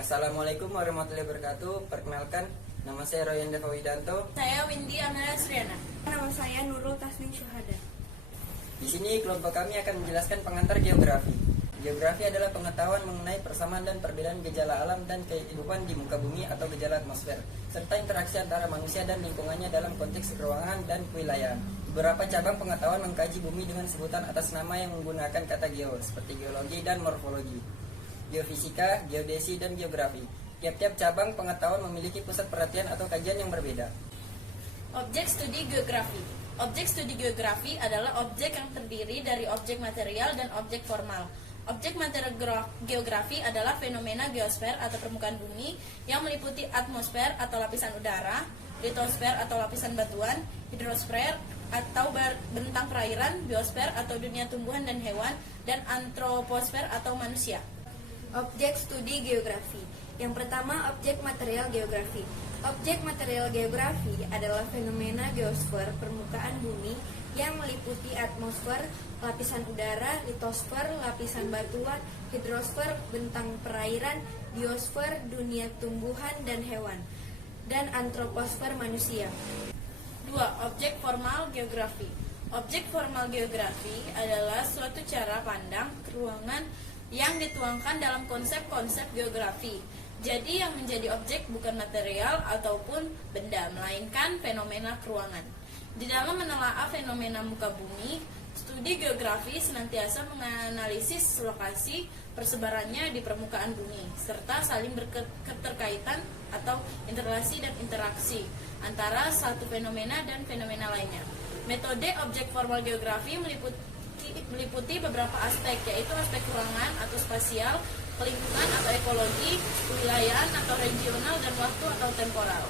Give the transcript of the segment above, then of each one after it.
Assalamualaikum warahmatullahi wabarakatuh. Perkenalkan, nama saya Royan Deva Widanto. Saya Windy Amelia Sriana. Nama saya Nurul Tasnim Syuhada. Di sini kelompok kami akan menjelaskan pengantar geografi. Geografi adalah pengetahuan mengenai persamaan dan perbedaan gejala alam dan kehidupan di muka bumi atau gejala atmosfer, serta interaksi antara manusia dan lingkungannya dalam konteks ruangan dan kewilayahan. Beberapa cabang pengetahuan mengkaji bumi dengan sebutan atas nama yang menggunakan kata geo, seperti geologi dan morfologi, geofisika, geodesi, dan geografi. Tiap-tiap cabang pengetahuan memiliki pusat perhatian atau kajian yang berbeda. Objek studi geografi. Objek studi geografi adalah objek yang terdiri dari objek material dan objek formal. Objek material geografi adalah fenomena geosfer atau permukaan bumi yang meliputi atmosfer atau lapisan udara, litosfer atau lapisan batuan, hidrosfer atau bentang perairan, biosfer atau dunia tumbuhan dan hewan, dan antroposfer atau manusia. Objek studi geografi. Yang pertama, objek material geografi. Objek material geografi adalah fenomena geosfer permukaan bumi yang meliputi atmosfer, lapisan udara, litosfer, lapisan batuan, hidrosfer, bentang perairan, biosfer, dunia tumbuhan dan hewan, dan antroposfer manusia. 2. Objek formal geografi. Objek formal geografi adalah suatu cara pandang ruangan yang dituangkan dalam konsep-konsep geografi. Jadi yang menjadi objek bukan material ataupun benda, melainkan fenomena ruangan. Di dalam menelaah fenomena muka bumi, studi geografi senantiasa menganalisis lokasi persebarannya di permukaan bumi, serta saling berketerkaitan atau interrelasi dan interaksi antara satu fenomena dan fenomena lainnya. Metode objek formal geografi meliputi beberapa aspek, yaitu aspek ruangan atau spasial, lingkungan atau ekologi, kewilayahan atau regional, dan waktu atau temporal.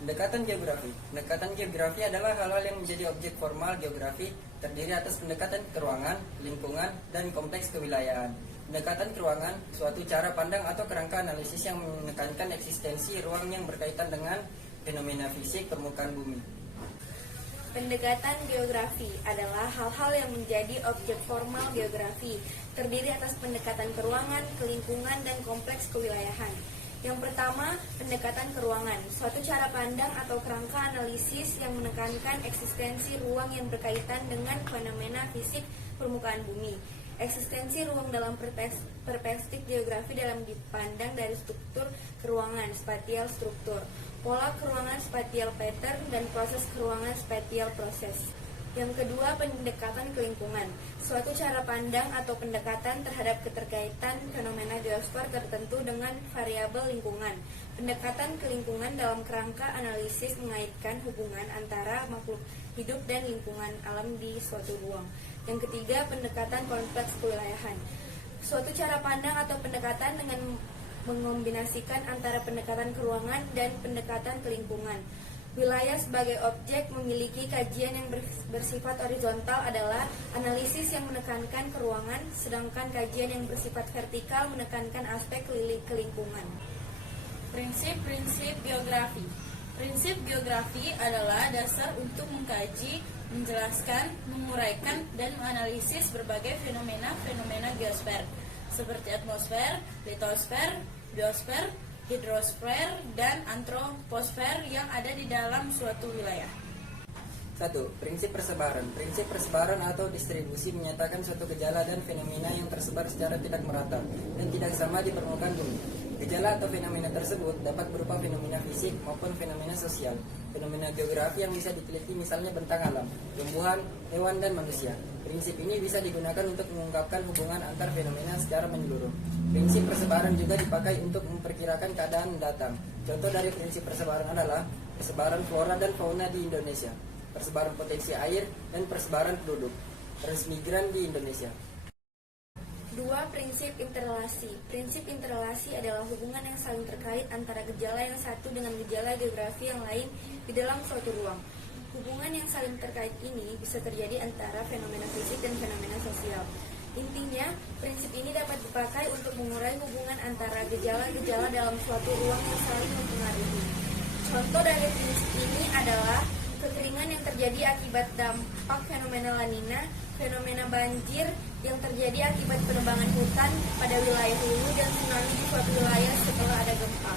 Pendekatan geografi. Pendekatan geografi adalah hal-hal yang menjadi objek formal geografi, terdiri atas pendekatan ke ruangan, lingkungan, dan kompleks kewilayahan. Pendekatan ke ruangan, suatu cara pandang atau kerangka analisis yang menekankan eksistensi ruang yang berkaitan dengan fenomena fisik permukaan bumi. Pendekatan geografi adalah hal-hal yang menjadi objek formal geografi, terdiri atas pendekatan ke ruangan, ke lingkungan, dan kompleks kewilayahan. Yang pertama, pendekatan ke ruangan, suatu cara pandang atau kerangka analisis yang menekankan eksistensi ruang yang berkaitan dengan fenomena fisik permukaan bumi. Eksistensi ruang dalam perspektif geografi dalam dipandang dari struktur keruangan, spatial struktur, pola keruangan spatial pattern, dan proses keruangan spatial proses. Yang kedua, pendekatan ke lingkungan, suatu cara pandang atau pendekatan terhadap keterkaitan fenomena geosfer tertentu dengan variabel lingkungan. Pendekatan ke lingkungan dalam kerangka analisis mengaitkan hubungan antara makhluk hidup dan lingkungan alam di suatu ruang. Yang ketiga, pendekatan kompleks kewilayahan, suatu cara pandang atau pendekatan dengan mengombinasikan antara pendekatan ke ruangan dan pendekatan ke lingkungan. Wilayah sebagai objek memiliki kajian yang bersifat horizontal adalah analisis yang menekankan ke ruangan, sedangkan kajian yang bersifat vertikal menekankan aspek lingkungan. Prinsip-prinsip geografi. Prinsip geografi adalah dasar untuk mengkaji, menjelaskan, menguraikan, dan menganalisis berbagai fenomena geosfer, seperti atmosfer, litosfer, biosfer, hidrosfer, dan antroposfer yang ada di dalam suatu wilayah. 1. Prinsip persebaran. Prinsip persebaran atau distribusi menyatakan suatu gejala dan fenomena yang tersebar secara tidak merata dan tidak sama di permukaan bumi. Gejala atau fenomena tersebut dapat berupa fenomena fisik maupun fenomena sosial. Fenomena geografi yang bisa diteliti misalnya bentang alam, tumbuhan, hewan, dan manusia. Prinsip ini bisa digunakan untuk mengungkapkan hubungan antar fenomena secara menyeluruh. Prinsip persebaran juga dipakai untuk memperkirakan keadaan mendatang. Contoh dari prinsip persebaran adalah persebaran flora dan fauna di Indonesia, persebaran potensi air, dan persebaran penduduk transmigran di Indonesia. 2. Prinsip interrelasi. Prinsip interrelasi adalah hubungan yang saling terkait antara gejala yang satu dengan gejala geografi yang lain di dalam suatu ruang. Hubungan yang saling terkait ini bisa terjadi antara fenomena fisik dan fenomena sosial. Intinya, prinsip ini dapat dipakai untuk mengurai hubungan antara gejala-gejala dalam suatu ruang yang saling mempengaruhi. Contoh dari prinsip ini adalah kekeringan yang terjadi akibat dampak fenomena La Nina, fenomena banjir yang terjadi akibat penebangan hutan pada wilayah hulu, dan tsunami di suatu wilayah gempa.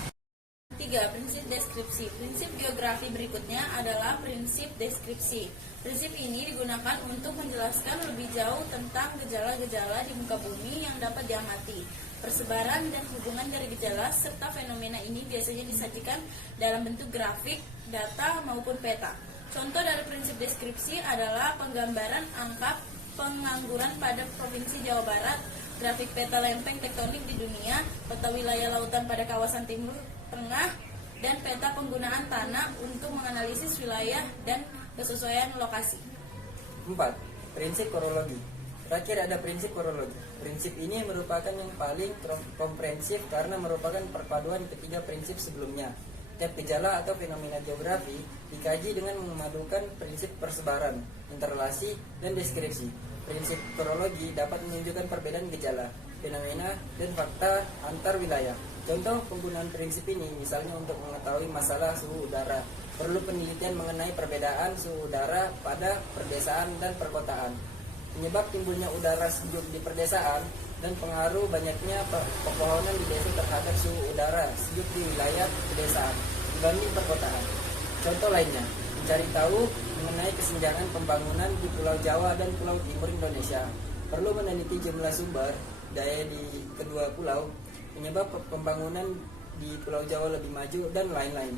3. Prinsip deskripsi. Prinsip geografi berikutnya adalah prinsip deskripsi. Prinsip ini digunakan untuk menjelaskan lebih jauh tentang gejala-gejala di muka bumi yang dapat diamati. Persebaran dan hubungan dari gejala serta fenomena ini biasanya disajikan dalam bentuk grafik, data, maupun peta. Contoh dari prinsip deskripsi adalah penggambaran angka pengangguran pada Provinsi Jawa Barat, grafik peta lempeng tektonik di dunia, peta wilayah lautan pada kawasan timur tengah, dan peta penggunaan tanah untuk menganalisis wilayah dan kesesuaian lokasi. 4. Prinsip korologi. Terakhir ada prinsip korologi. Prinsip ini merupakan yang paling komprehensif karena merupakan perpaduan ketiga prinsip sebelumnya. Tiap gejala atau fenomena geografi dikaji dengan memadukan prinsip persebaran, interrelasi, dan deskripsi. Prinsip korologi dapat menunjukkan perbedaan gejala, fenomena, dan fakta antar wilayah. Contoh penggunaan prinsip ini misalnya untuk mengetahui masalah suhu udara, perlu penelitian mengenai perbedaan suhu udara pada perdesaan dan perkotaan, penyebab timbulnya udara sejuk di perdesaan, dan pengaruh banyaknya pepohonan di desa terhadap suhu udara sejuk di wilayah pedesaan dibanding perkotaan. Contoh lainnya, mencari tahu mengenai kesenjangan pembangunan di Pulau Jawa dan Pulau Timur Indonesia, perlu meneliti jumlah sumber daya di kedua pulau, penyebab pembangunan di Pulau Jawa lebih maju, dan lain-lain.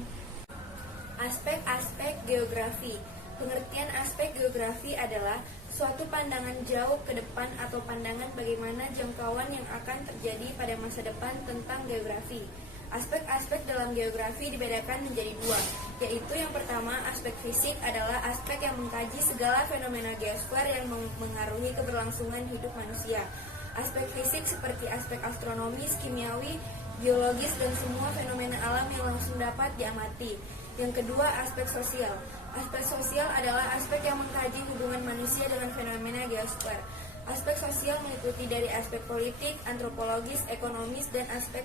Aspek-aspek geografi. Pengertian aspek geografi adalah suatu pandangan jauh ke depan atau pandangan bagaimana jangkauan yang akan terjadi pada masa depan tentang geografi. Aspek-aspek dalam geografi dibedakan menjadi dua, yaitu yang pertama, aspek fisik adalah aspek yang mengkaji segala fenomena geosfer yang mengaruhi keberlangsungan hidup manusia. Aspek fisik seperti aspek astronomis, kimiawi, biologis, dan semua fenomena alam yang langsung dapat diamati. Yang kedua, aspek sosial. Aspek sosial adalah aspek yang mengkaji hubungan manusia dengan fenomena geosfer. Aspek sosial meliputi dari aspek politik, antropologis, ekonomis, dan aspek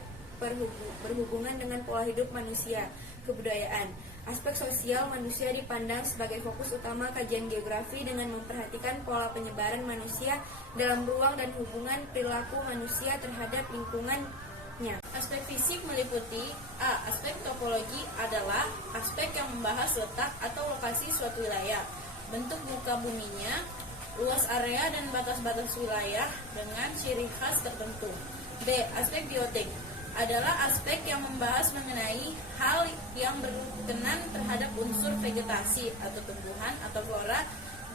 berhubungan dengan pola hidup manusia, kebudayaan. Aspek sosial manusia dipandang sebagai fokus utama kajian geografi dengan memperhatikan pola penyebaran manusia dalam ruang dan hubungan perilaku manusia terhadap lingkungannya. Aspek fisik meliputi A. Aspek topologi adalah aspek yang membahas letak atau lokasi suatu wilayah, bentuk muka buminya, luas area dan batas-batas wilayah dengan ciri khas tertentu. B. Aspek biotik adalah aspek yang membahas mengenai hal yang berkenan terhadap unsur vegetasi atau tumbuhan atau flora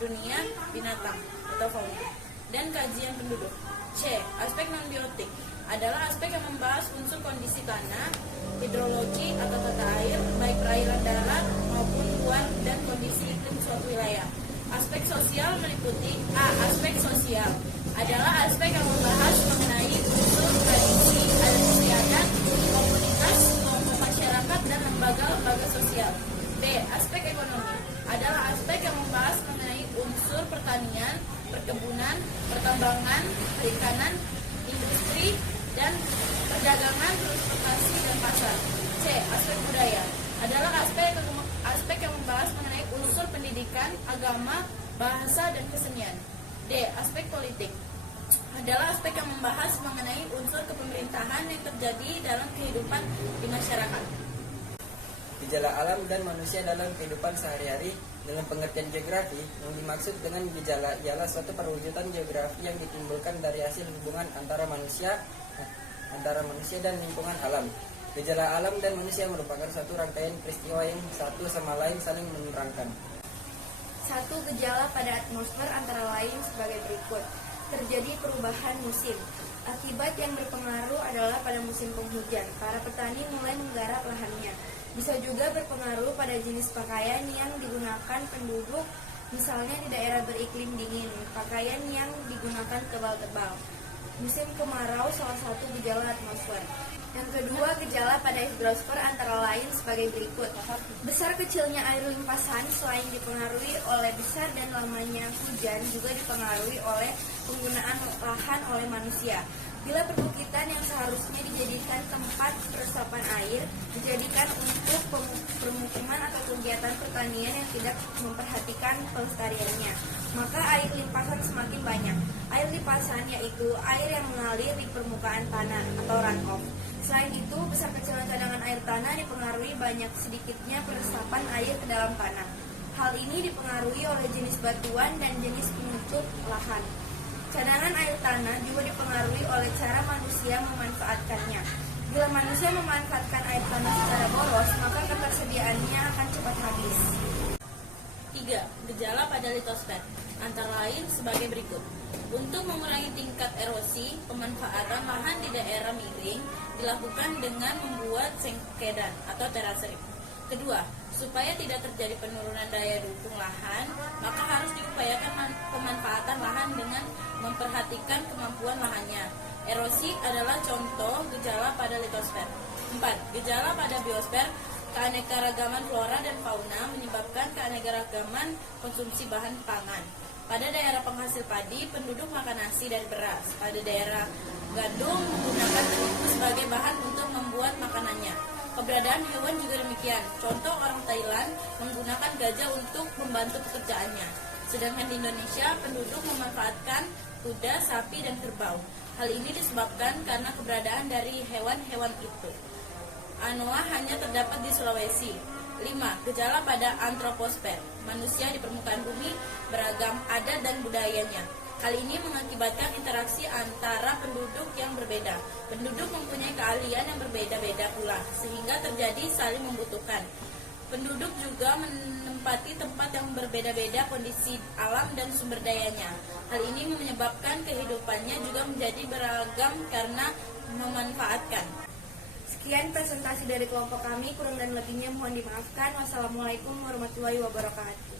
dunia binatang atau fauna, dan kajian penduduk. C. Aspek non-biotik adalah aspek yang membahas unsur kondisi tanah, hidrologi atau tata air, baik perairan darat maupun luar, dan kondisi iklim suatu wilayah. Aspek sosial meliputi A. Aspek sosial adalah aspek yang membahas mengenai unsur tradisi, adat istiadat, komunitas, kelompok masyarakat, dan lembaga-lembaga sosial. B. Aspek ekonomi adalah aspek yang membahas mengenai unsur pertanian, perkebunan, pertambangan, perikanan, industri, dan perdagangan, transportasi, dan pasar. C. Aspek budaya adalah aspek yang membahas mengenai unsur pendidikan, agama, bahasa, dan kesenian. D. Aspek politik adalah aspek yang membahas mengenai unsur kepemerintahan yang terjadi dalam kehidupan di masyarakat. Gejala alam dan manusia dalam kehidupan sehari-hari. Dalam pengertian geografi, yang dimaksud dengan gejala ialah suatu perwujudan geografi yang ditimbulkan dari hasil hubungan antara manusia dan lingkungan alam. Gejala alam dan manusia merupakan suatu rangkaian peristiwa yang satu sama lain saling menerangkan. Satu gejala pada atmosfer antara lain sebagai berikut. Terjadi perubahan musim. Akibat yang berpengaruh adalah pada musim penghujan, para petani mulai menggarap lahannya. Bisa juga berpengaruh pada jenis pakaian yang digunakan penduduk, misalnya di daerah beriklim dingin, pakaian yang digunakan tebal-tebal. Musim kemarau salah satu gejala atmosfer. Yang kedua, gejala pada hidrosfer antara lain sebagai berikut. Besar kecilnya air limpasan selain dipengaruhi oleh besar dan lamanya hujan, juga dipengaruhi oleh penggunaan lahan oleh manusia. Bila perbukitan yang seharusnya dijadikan tempat resapan air dijadikan untuk permukiman atau kegiatan pertanian yang tidak memperhatikan pelestariannya, maka air limpasan semakin banyak. Air limpasan yaitu air yang mengalir di permukaan tanah atau runoff. Selain itu, besar kecilnya banyak sedikitnya peresapan air ke dalam tanah. Hal ini dipengaruhi oleh jenis batuan dan jenis penutup lahan. Cadangan air tanah juga dipengaruhi oleh cara manusia memanfaatkannya. Bila manusia memanfaatkan air tanah secara boros, maka ketersediaannya akan cepat habis. 3. Gejala pada litosfer, antara lain sebagai berikut. Untuk mengurangi tingkat erosi, pemanfaatan lahan di daerah miring dilakukan dengan membuat sengkedan atau terase. Kedua, supaya tidak terjadi penurunan daya dukung lahan, maka harus diupayakan pemanfaatan lahan dengan memperhatikan kemampuan lahannya. Erosi adalah contoh gejala pada litosfer. 4. Gejala pada biosfer, keanekaragaman flora dan fauna menyebabkan keanekaragaman konsumsi bahan pangan. Pada daerah penghasil padi, penduduk makan nasi dari beras. Pada daerah gandum, menggunakan terigu sebagai bahan untuk membuat makanannya. Keberadaan hewan juga demikian. Contoh, orang Thailand menggunakan gajah untuk membantu pekerjaannya. Sedangkan di Indonesia, penduduk memanfaatkan kuda, sapi, dan kerbau. Hal ini disebabkan karena keberadaan dari hewan-hewan itu. Anoa hanya terdapat di Sulawesi. 5. Gejala pada antroposfer. Manusia di permukaan bumi beragam adat dan budayanya. Hal ini mengakibatkan interaksi antara penduduk yang berbeda. Penduduk mempunyai keahlian yang berbeda-beda pula, sehingga terjadi saling membutuhkan. Penduduk juga menempati tempat yang berbeda-beda kondisi alam dan sumber dayanya. Hal ini menyebabkan kehidupannya juga menjadi beragam karena memanfaatkan. Sekian presentasi dari kelompok kami, kurang dan lebihnya mohon dimaafkan. Wassalamualaikum warahmatullahi wabarakatuh.